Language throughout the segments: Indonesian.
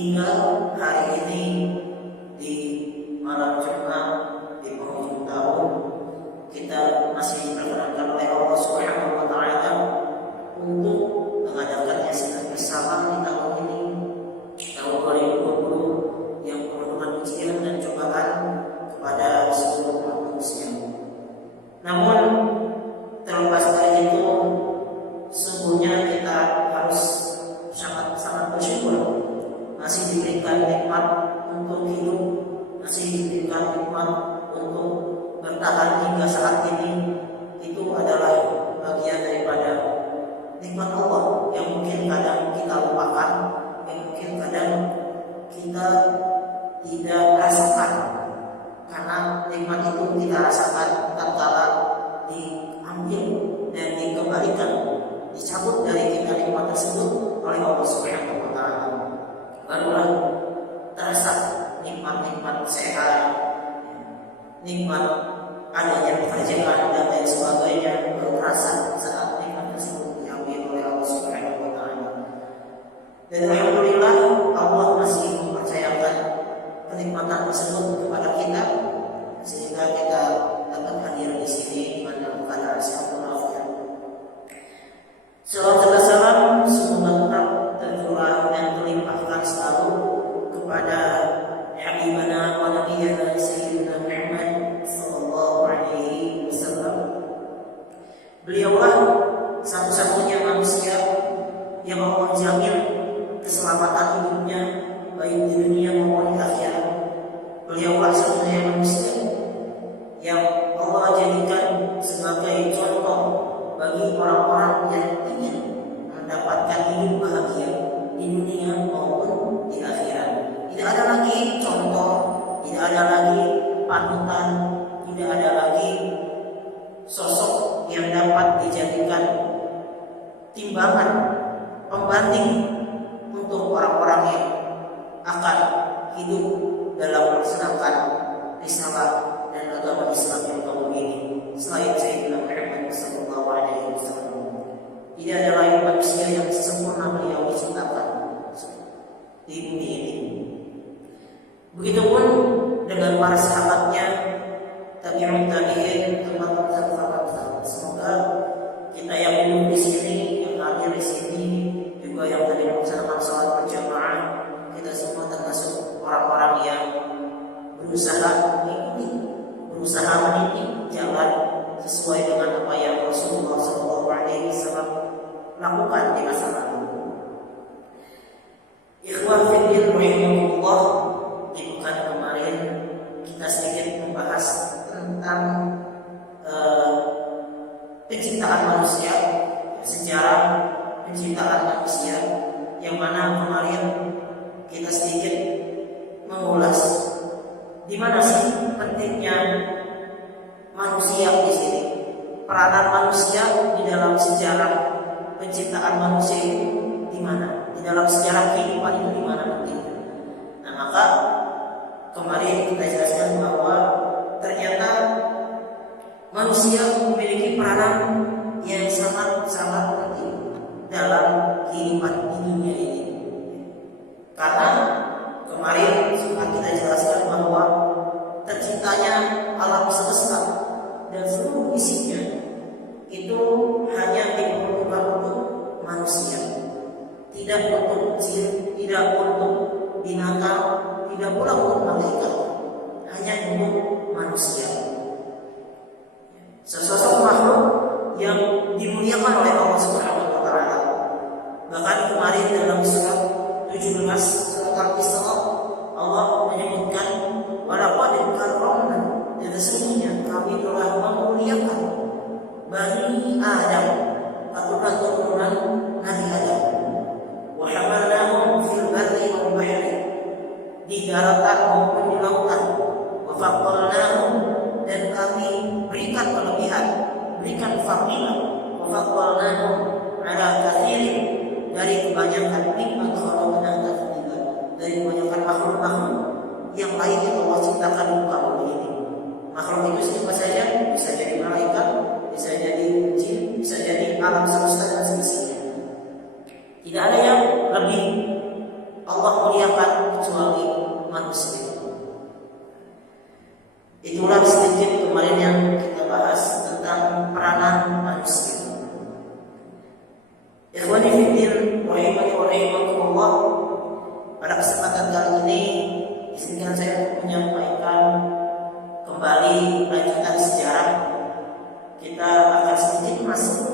hingga hari ini di malam Jumat di penghujung tahun kita masih diperkenankan oleh Allah Subhanahu wa taala untuk mengadakannya secara bersama di tahun ini, tahun 2020 yang penuh dengan ujian dan cobaan kepada seluruh manusia. Namun terlepas dari itu, sesungguhnya kita harus sangat bersyukur masih diberikan nikmat untuk hidup, masih diberikan nikmat untuk bertahan hingga saat ini. Itu adalah bagian daripada nikmat Allah yang mungkin kadang kita lupakan, yang mungkin kadang kita tidak rasakan, karena nikmat itu kita rasakan tatkala diambil dan dikembalikan, dicabut dari kita nikmat tersebut oleh Allah Subhanahu wa taala. Barulah terasa nikmat-nikmat sehat, nikmat adanya pekerjaan dan lain sebagainya, baru terasa saat nikmat tersebut diambil oleh Allah Subhanahu wa taala. Dan alhamdulillah Allah masih mempercayakan kenikmatan tersebut kepada kita sehingga kita dapat hadir di sini dengan keadaan sehat walafiat. Salawat dan salam semoga tetap tercurah dan terlimpahkan selalu kepada Habibana wa Nabiyana Sayyidina Muhammad sallallahu alaihi wasallam. Beliaulah satu-satunya manusia yang Allah jamin keselamatan hidupnya baik di dunia maupun di akhirat. Beliaulah satu-satunya manusia yang Allah jadikan sebagai contoh bagi orang-orang yang ingin mendapatkan hidup bahagia di dunia maupun di akhirat. Tidak ada lagi contoh, tidak ada lagi panutan, tidak ada lagi sosok yang dapat dijadikan timbangan pembanding untuk orang-orang yang akan hidup dalam melaksanakan risalah dan agama Islam yang kaum ini selain Sayyidina Muhammad sallallahu alaihi wasallam. Tidak ada lain manusia yang sesempurna beliau diciptakan di bumi ini. Begitupun dengan para sahabatnya, tabi'un tabi'in, teman-teman sahabat. Semoga kita yang duduk di sini, yang hadir di sini, juga yang tadi melaksanakan salat berjamaah, kita semua termasuk orang-orang yang berusaha meniti jalan sesuai dengan apa yang Rasulullah SAW lakukan di masa lalu. Ikhwan fillah rahimahullah, di pekan kemarin kita sedikit membahas tentang penciptaan manusia, sejarah penciptaan manusia, yang mana kemarin kita sedikit mengulas di mana sih pentingnya manusia di sini, peranan manusia di dalam sejarah penciptaan manusia itu di mana, di dalam sejarah kehidupan itu di mana pentingnya. Nah, maka kemarin kita jelaskan bahwa ternyata manusia memiliki peranan yang sangat penting dalam kehidupan di dunia ini. Karena kemarin sempat kita jelaskan bahwa terciptanya alam semesta dan seluruh isinya itu hanya diperuntukkan untuk manusia, tidak untuk jin, tidak untuk binatang, tidak pula untuk malaikat, hanya untuk manusia. Sesosok makhluk yang dimuliakan oleh Allah Subhanahu wa taala. Bahkan kemarin dalam surat 17 surat Al-Isra Allah menyebutkan walaqad karramna, dan sesungguhnya kami telah memuliakan Bani Adam, keturunan Nabi Adam. Wa hamalnahum fil barri wal bahri, di daratan maupun di lautan. Wa faddalnahum, dan kami berikan kelebihan, berikan fadilah. Wa faddalnahum ala katsirin, dari kebanyakan nikmat khalaqna tafdila, dari kebanyakan makhluk-makhluk yang lain yang Allah ciptakan di muka bumi ini. Makhluk itu siapa saja? Bisa jadi malaikat, bisa jadi jin, bisa jadi alam semesta dan seterusnya. Tidak ada yang lebih Allah muliakan kecuali manusia. Itulah sedikit kemarin yang kita bahas tentang peranan manusia. Ikhwani fiddin rahimani wa rahimakumullah, pada kesempatan kali ini izinkan saya menyampaikan kembali lanjutan sejarah. Kita akan sedikit masuk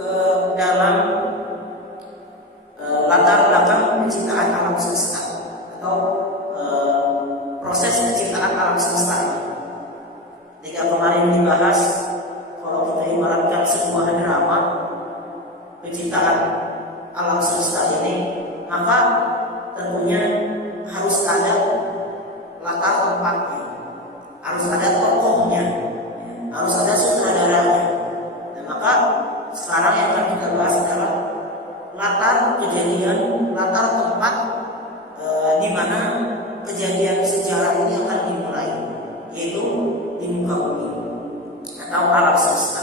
ke dalam latar belakang penciptaan alam semesta atau proses penciptaan alam semesta. Ketika kemarin dibahas, kalau kita ibaratkan sebuah drama penciptaan alam semesta ini, maka tentunya harus ada latar tempatnya, harus ada tokohnya, harus ada sutradaranya. Dan maka sekarang yang akan kita bahas adalah latar kejadian, latar tempat di mana kejadian sejarah ini akan dimulai, yaitu di muka bumi atau alam semesta.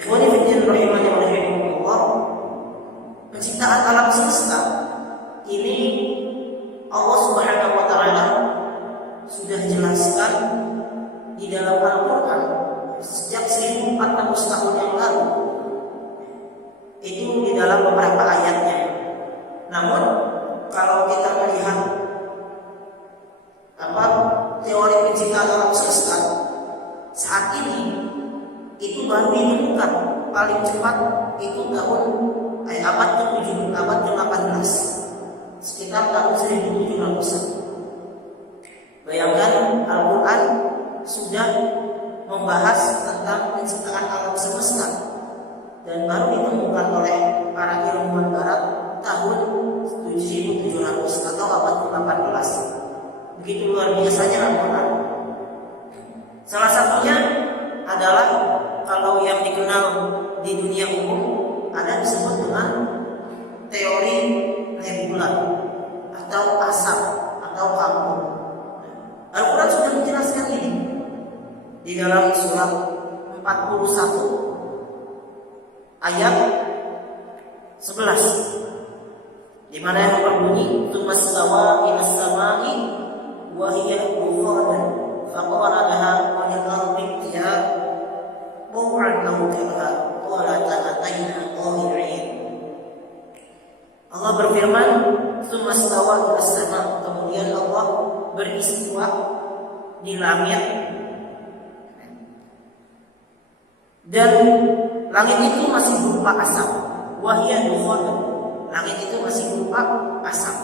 Ikhwani fiddin rahimani wa rahimakumullah, penciptaan alam semesta ini Allah Subhanahu wa taala sudah jelaskan di dalam Al-Qur'an sejak 1400 tahun yang lalu. Itu di dalam beberapa ayatnya. Namun kalau kita melihat teori penciptaan alam semesta saat ini, itu baru ditemukan paling cepat itu abad ke-7, abad ke-18, sekitar tahun 1700-an. Bayangkan Al-Quran sudah membahas tentang penciptaan alam semesta dan baru ditemukan oleh para ilmuwan barat tahun 1700 atau abad ke-18. Begitu luar biasanya Al-Quran. Salah satunya adalah kalau yang dikenal di dunia umum ada disebut dengan teori nebula atau asap atau kabut. Al-Quran sudah menjelaskan ini di dalam surat 41 ayat 11, di mana yang berbunyi tsummastawa ilas samai wa hiya dukhanun faqala laha wa lil ardi ya bu'an lahu kaha qala ta'atayna qahirin. Allah berfirman, tsummastawa ilas sama, kemudian Allah beristiwa di langit, dan langit itu masih berupa asap. Wahia dukhon, langit itu masih berupa asap.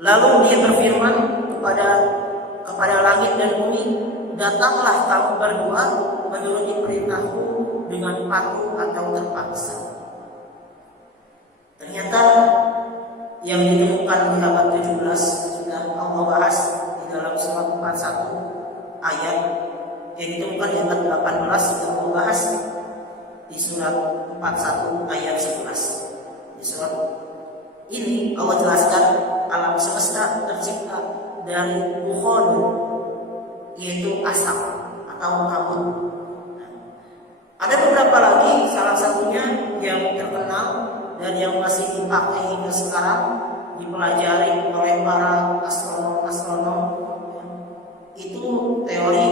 Lalu dia berfirman kepada langit dan bumi, datanglah kamu berdua menuruti perintahku dengan patuh atau terpaksa. Ternyata yang ditemukan di abad 17 sudah Allah bahas di dalam surat 41 ayat, yang ditemukan di abad 18 sudah Allah bahas di surat 41 ayat 11. Di surat ini Allah jelaskan alam semesta tercipta dari dukhon, yaitu asap atau kabut. Ada beberapa lagi, salah satunya yang terkenal dan yang masih dipakai hingga sekarang, dipelajari oleh para astronom, itu teori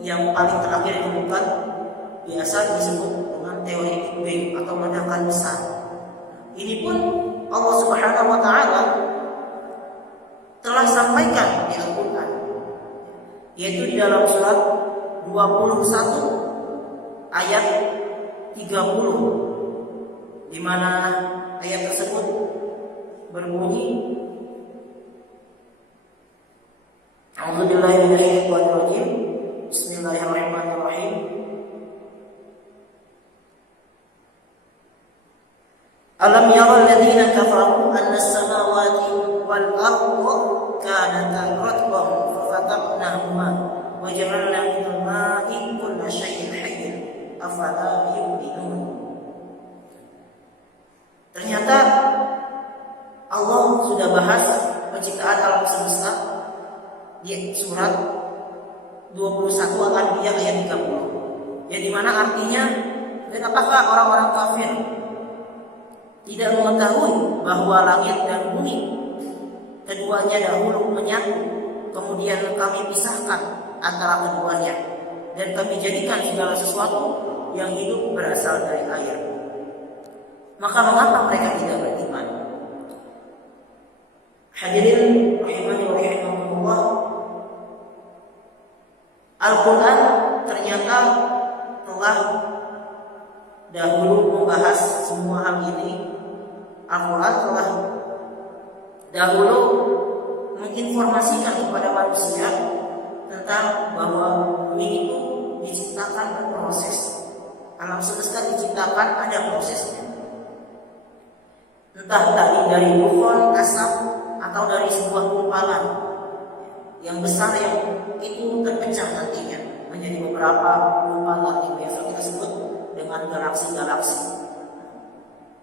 yang paling terakhir ditemukan, biasa disebut dengan teori Big Bang atau ledakan besar. Ini pun Allah Subhanahu wa taala telah sampaikan di Al-Quran, yaitu di dalam surat 21 ayat 30, di mana ayat tersebut berbunyi, A'udzubillahi minasyaitonir rajim. Bismillahirrahmanirrahim. Alam yara alladziina kafaru anna as-samawati wal arda kanata ratqan fafataqnahuma wa ja'alna minal maa'i kulla shay'in hayyin afala yu'minun. Ternyata Allah sudah bahas penciptaan alam semesta di surat 21 Al-Anbiya ayat 30, yang dimana artinya, dan apakah orang-orang kafir tidak mengetahui bahwa langit dan bumi keduanya dahulu menyatu, kemudian kami pisahkan antara keduanya, dan kami jadikan segala sesuatu yang hidup berasal dari air. Maka mengapa mereka tidak beriman? Hadirin rahimani wa rahimakumullah, Al-Quran ternyata telah dahulu membahas semua hal ini. Al-Quran telah dahulu menginformasikan kepada manusia tentang bahwa bumi itu diciptakan berproses. Alam semesta diciptakan ada prosesnya. Entah tadi dari dukhan, asap, atau dari sebuah gumpalan yang besar yang itu terpecah nantinya menjadi beberapa gumpalan yang biasa kita sebut dengan galaksi-galaksi.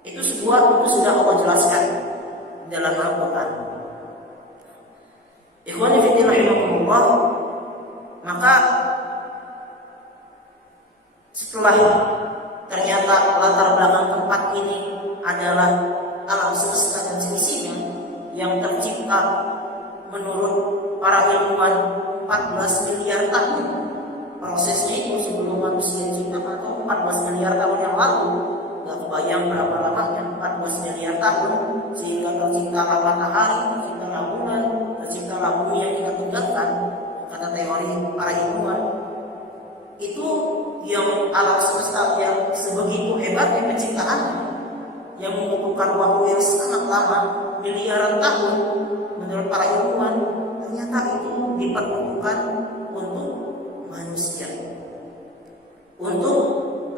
Itu sudah Allah jelaskan dalam Al-Quran. Ikhwani fillah rahimakumullah, maka setelah ternyata latar belakang tempat ini adalah alam semesta dan seisinya yang tercipta menurut para ilmuwan 14 miliar tahun. Prosesnya itu sebelum manusia diciptakan atau 14 miliar tahun yang lalu. Gak kebayang berapa lamanya 14 miliar tahun sehingga terciptalah matahari, terciptalah bulan, terciptalah bumi yang kita tinggalkan. Kata teori para ilmuwan, itu yang alam semesta yang sebegitu hebatnya penciptaannya, yang membutuhkan waktu yang sangat lama, miliaran tahun. Menurut para ilmuwan, ternyata itu diperlukan untuk manusia, untuk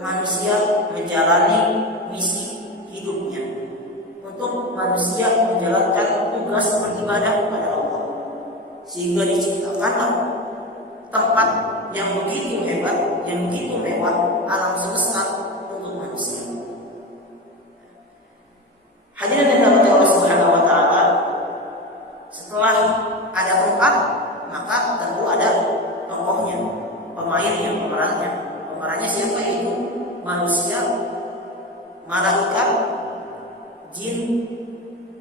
manusia menjalani misi hidupnya, untuk manusia menjalankan tugas beribadah kepada Allah, sehingga diciptakanlah tempat yang begitu hebat, yang begitu mewah, alam semesta untuk manusia. Hadirin yang dirahmati Allah Subhanahu wa taala, setelah ada tempat, maka tentu ada tokohnya, pemainnya, pemerannya. Pemerannya siapa itu? Manusia, malaikat, jin,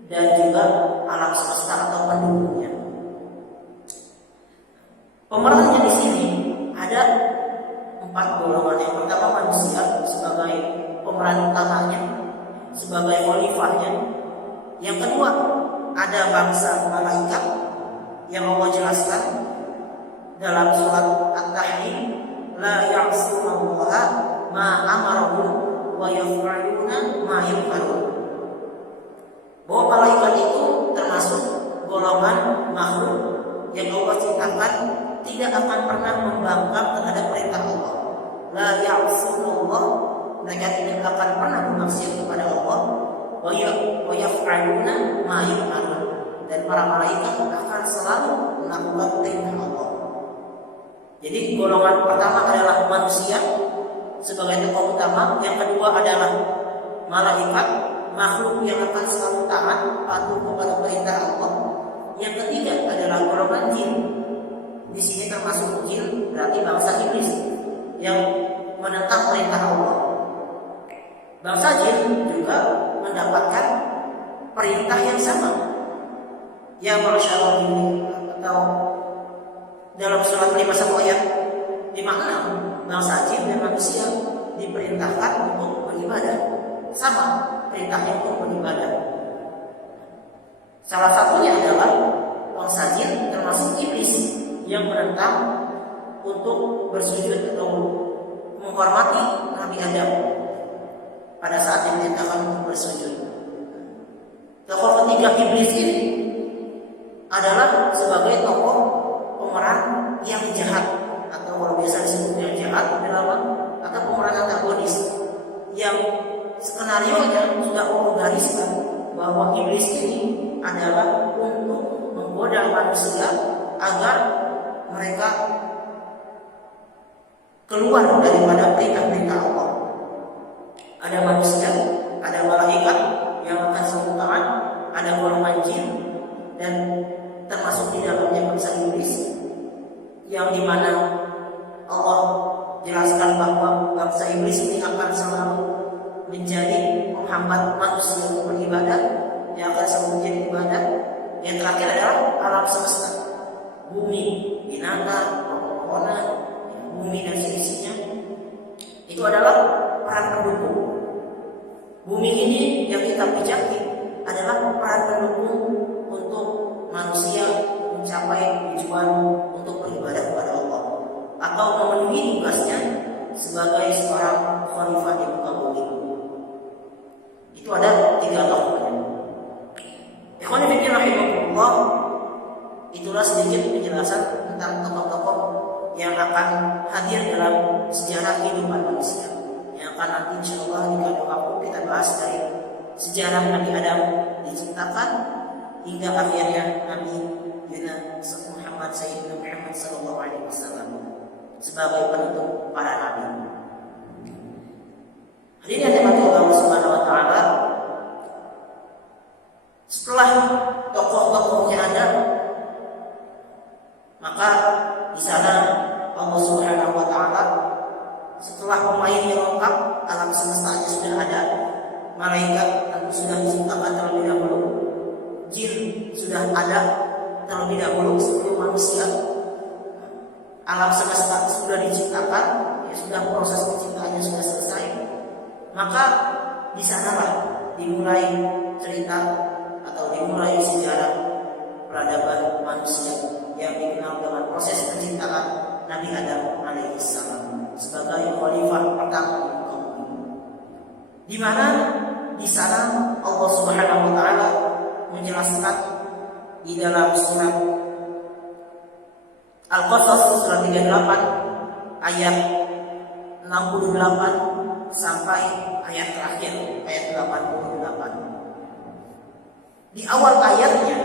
dan juga alam semesta atau penduduknya. Pemerannya di sini ada 4 golongan. Yang pertama manusia sebagai pemeran utamanya, sebagai khalifahnya. Yang kedua ada bangsa malaikat yang Allah jelaskan dalam surat At-Tahrim, la ya'sunallaha ma amarahum wa yaf'aluna ma yu'marun. Bahwa malaikat itu termasuk golongan makhluk yang Allah ciptakan tidak akan pernah membangkang terhadap perintah Allah. La ya'sunallah, mereka tidak akan pernah bermaksiat kepada Allah. Wa yaf'aluna ma yu'marun, dan para malaikat akan selalu melakukan perintah Allah. Jadi golongan pertama adalah manusia sebagai tokoh utama, yang kedua adalah malaikat, makhluk yang akan selalu taat patuh kepada perintah Allah. Yang ketiga adalah golongan jin. Di sini termasuk jin, berarti bangsa iblis yang menentang perintah Allah. Bangsa jin juga mendapatkan perintah yang sama. Ya masyaallah, atau dalam surat 51 ayat 56, bangsa jin dan manusia diperintahkan untuk beribadah. Sama perintahnya untuk beribadah. Salah satunya adalah bangsa jin termasuk iblis yang menentang untuk bersujud atau menghormati Nabi Adam pada saat diperintahkan untuk bersujud. Tokoh ketiga iblis ini adalah sebagai tokoh pemeran yang jahat, atau kalau biasa disebutnya jahat penerawan, atau pemeran antagonis yang skenarionya sudah Allah gariskan bahwa iblis ini adalah untuk menggoda manusia agar mereka keluar daripada perintah-perintah Allah. Ada manusia, ada malaikat yang akan selalu taat, ada golongan jin, dan termasuk di dalamnya bangsa iblis, yang dimana Allah jelaskan bahwa bangsa iblis ini akan selalu menjadi penghambat manusia untuk beribadah, yang akan selalu menjadi ibadah. Yang terakhir adalah alam semesta, bumi, binatang, pohon-pohonan, bumi dan seisinya. Itu adalah peran pendukung. Bumi ini yang kita pijaki adalah peran pendukung untuk manusia mencapai tujuan untuk beribadah kepada Allah atau memenuhi tugasnya sebagai seorang khalifah di muka bumi. Itu ada 3 tokohnya. Ikhwan fillah rahimahullah, itulah sedikit penjelasan tentang tokoh-tokoh yang akan hadir dalam sejarah kehidupan manusia. Yang akan nanti insyaallah jika ada waktu kita bahas dari sejarah Nabi Adam diciptakan hingga akhirnya Nabi Muhammad Sayyidina Muhammad sallallahu alaihi wasallam sebagai penutup para nabi. Hadirin yang dirahmati Allah Subhanahu wa taala, setelah tokoh-tokohnya ada, maka di sana Allah Subhanahu wa taala setelah pemainnya lengkap, alam semestanya sudah ada, malaikat sudah diciptakan terlebih dahulu, jin sudah ada terlebih dahulu sebelum manusia. Alam semesta sudah diciptakan, ya sudah proses penciptaannya sudah selesai. Maka di sanalah dimulai cerita atau dimulai sejarah peradaban manusia yang dikenal dengan proses penciptaan Nabi Adam alaihissalam sebagai khalifah pertama di muka bumi. Di mana di sana Allah Subhanahu wa taala menjelaskan di dalam surat Al-Qasas surat 38 ayat 68 sampai ayat terakhir ayat 88. Di awal ayatnya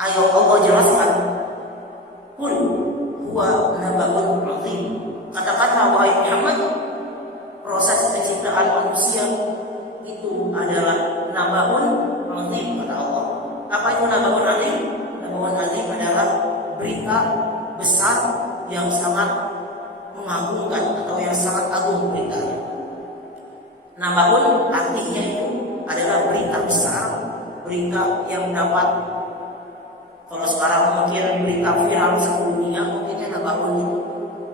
Allah jelaskan, "Qul huwa nabaun 'azim." Katakanlah wahai Muhammad, proses penciptaan manusia itu adalah nabaun 'azim kata Allah. Apa itu nabaun 'azim? Nabaun 'azim adalah berita besar yang sangat mengagumkan atau yang sangat agung beritanya. Nabaun artinya itu adalah berita besar, berita yang mendapat, kalau sekarang mungkin berita viral sedunia, mungkinnya nabaun itu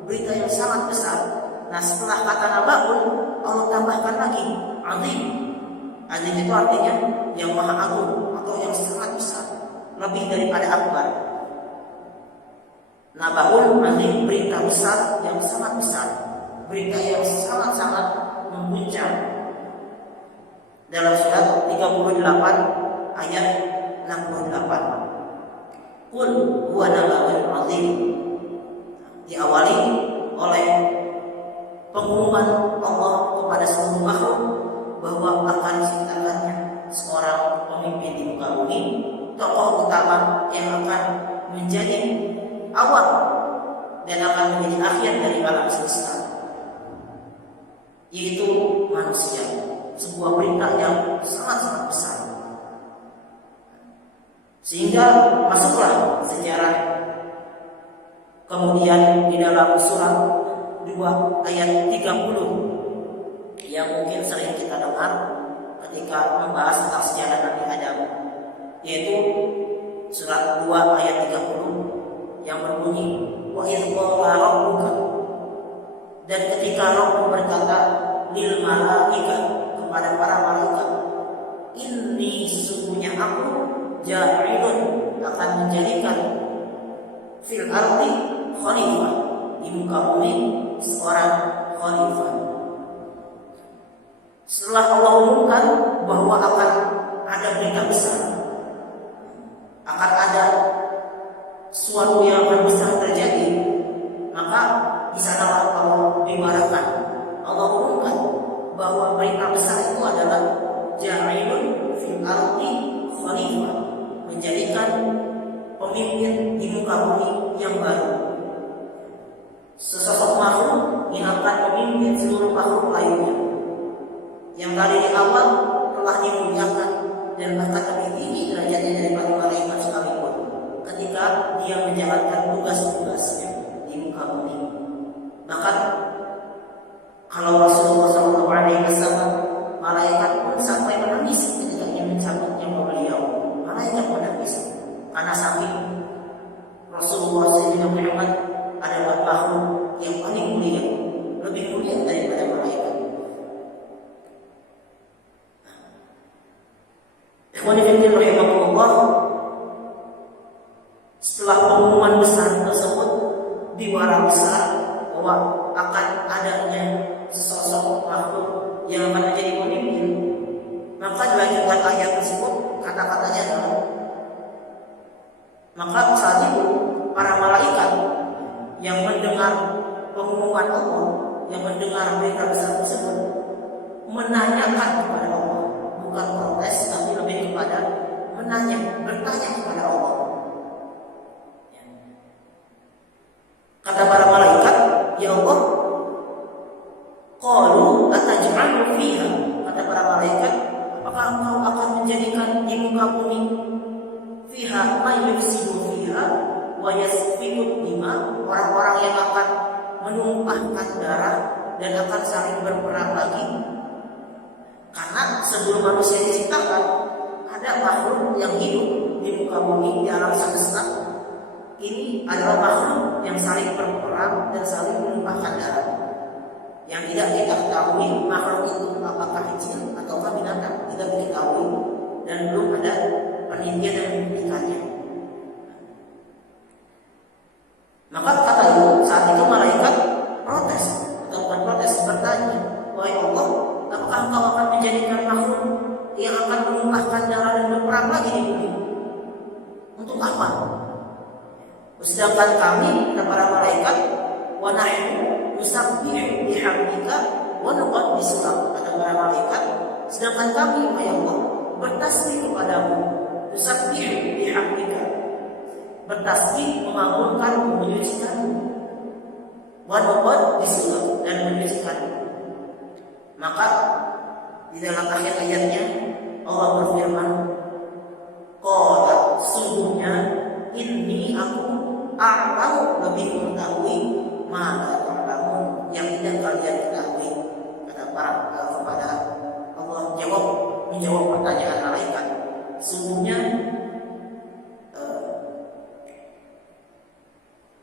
berita yang sangat besar. Nah setelah kata nabaun, Allah tambahkan lagi azim. Azim itu artinya yang maha agung atau yang sangat besar, lebih daripada akbar. Nabaun azim, berita besar yang sangat besar, berita yang sangat-sangat mengguncang. Dalam surat 38 ayat 68, Qul huwa nabaun azim, diawali oleh pengumuman Allah kepada seluruh makhluk bahwa akan diciptakannya seorang pemimpin di muka bumi, tokoh utama yang akan menjadi awal dan akan menjadi akhir dari alam semesta, yaitu manusia. Sebuah berita yang sangat-sangat besar, sehingga masuklah sejarah. Kemudian di dalam surat 2 ayat 30 yang mungkin sering kita dengar ketika membahas tentang sejarah Nabi Adam, yaitu surat 2 ayat 30 yang berbunyi, wa idh qala rabbuka, dan ketika Rabb berkata lil malaikah, kepada para malaikat, ini sesungguhnya aku ja'ilun, akan menjadikan fil ardi khalifah, di muka bumi seorang khalifah. Setelah Allah umumkan bahwa akan ada berita besar, akan ada sesuatu yang akan besar terjadi, maka di sana Allah dimarahkan. Allah umumkan bahwa berita besar itu adalah ja'ilun fil ardi khalifah, menjadikan pemimpin di muka bumi yang baru, sesosok makhluk yang akan memimpin seluruh makhluk lainnya, yang tadi di awal telah dimuliakan dan bahkan lebih tinggi derajatnya daripada malaikat sekalipun ketika dia menjalankan tugas-tugasnya di muka bumi. Bahkan kalau Rasulullah SAW Karena saking Rasulullah Sayyidina Muhammad adalah makhluk yang paling mulia, lebih mulia daripada malaikat. Ikhwani fillah rahimakumullah, setelah pengumuman besar tersebut di wara besar bahwa akan adanya sesosok makhluk yang akan menjadi pemimpin, maka dilanjutkan ayat tersebut kata-katanya adalah, maka saat itu para malaikat yang mendengar pengumuman Allah, yang mendengar berita besar tersebut, menanyakan kepada Allah, bukan protes tapi lebih kepada bertanya kepada Allah. Kata para malaikat, ya Allah, qalu ataj'alu fiha, kata para malaikat, apakah engkau akan menjadikan di muka bumi fiha may yufsidu fiha wa yasfiku dima, orang-orang yang akan menumpahkan darah dan akan saling berperang lagi? Karena sebelum manusia diciptakan ada makhluk yang hidup di muka bumi, di alam semesta. Ini adalah makhluk yang saling berperang dan saling menumpahkan darah. Yang tidak kita ketahui makhluk itu apakah kecil ataukah binatang, tidak diketahui dan belum ada penelitian yang membuktikannya. Maka kata itu, saat itu malaikat protes, atau bukan protes, bertanya, wahai Allah, apakah engkau akan menjadikan makhluk yang akan menumpahkan darah dan berperang lagi di bumi? Untuk apa? Sedangkan kami, para malaikat, wa nahnu nusabbihu bihamdika wa nuqaddisu lak, kata para malaikat, sedangkan kami, ya Allah, bertasbih kepadamu, nusabbihu bihamdika, bertasbih, mengagungkan, menyucikanmu, wa nuqaddisu lak, dan menyucikanmu. Maka di dalam akhir ayatnya Allah berfirman, qala, sungguhnya inni aku a'lamu, lebih mengetahui ma ta'lamun, yang tidak kalian ketahui. Kata kepada Allah menjawab pertanyaan malaikat, sungguhnya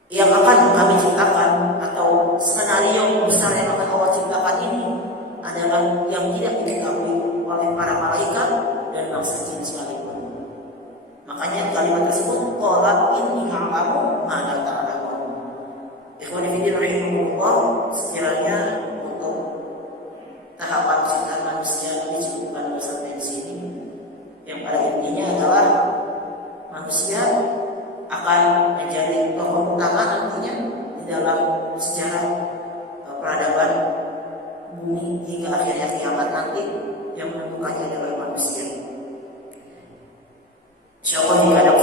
yang akan kami ciptakan atau skenario besar yang akan Allah ciptakan ini adalah yang tidak diketahui oleh para malaikat dan bangsa jin sekalipun. Makanya kalimat tersebut, qala inni a'lamu ma la ta'lamun. Ikhwani fillah rahimahullah, sekiranya untuk tahapan ciptaan manusia ini cukupkan sampai di sini. Yang pada intinya adalah manusia akan menjadi tokoh utama nantinya di dalam sejarah peradaban bumi hingga akhirnya kiamat nanti, yang menentukannya adalah manusia. Insyaallah jika ada